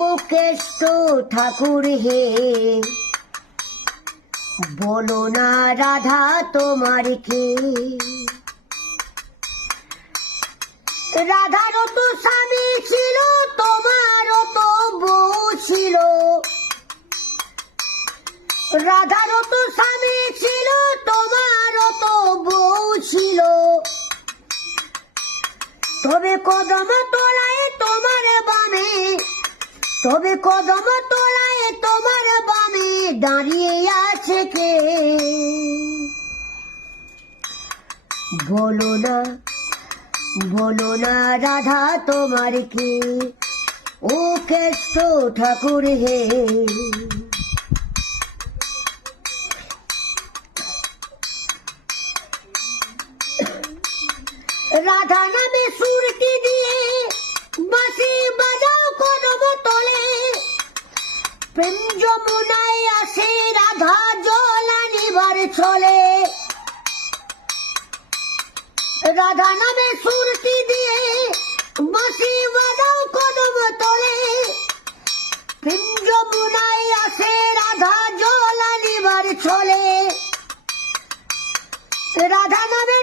ও কেষ্ট ঠাকুর হে, বলো না রাধা তোমার কে? রাধারও তো স্বামী ছিল, তোমারও তো বউ ছিল। রাধারও তো স্বামী ছিল, তোমারও তো বউ ছিল। তবে কদম তলায় তোমার বামে, তবে কদম তলায় তোমার বামে দাঁড়িয়ে আছে কে? বলো না, বলো না রাধা তোমার কে? ও কেষ্ট ঠাকুর হে। রাধা নামে সুরটি দিয়ে বাঁশি বাজাও কদম তলে, প্রেম যমুনায় আসে রাধা জল আনিবার ছলে। রাধা নামে সুরটি দিয়ে বাঁশি বাজাও কদম তলে, প্রেম যমুনায় আসে রাধা জল আনিবার ছলে। রাধা নামে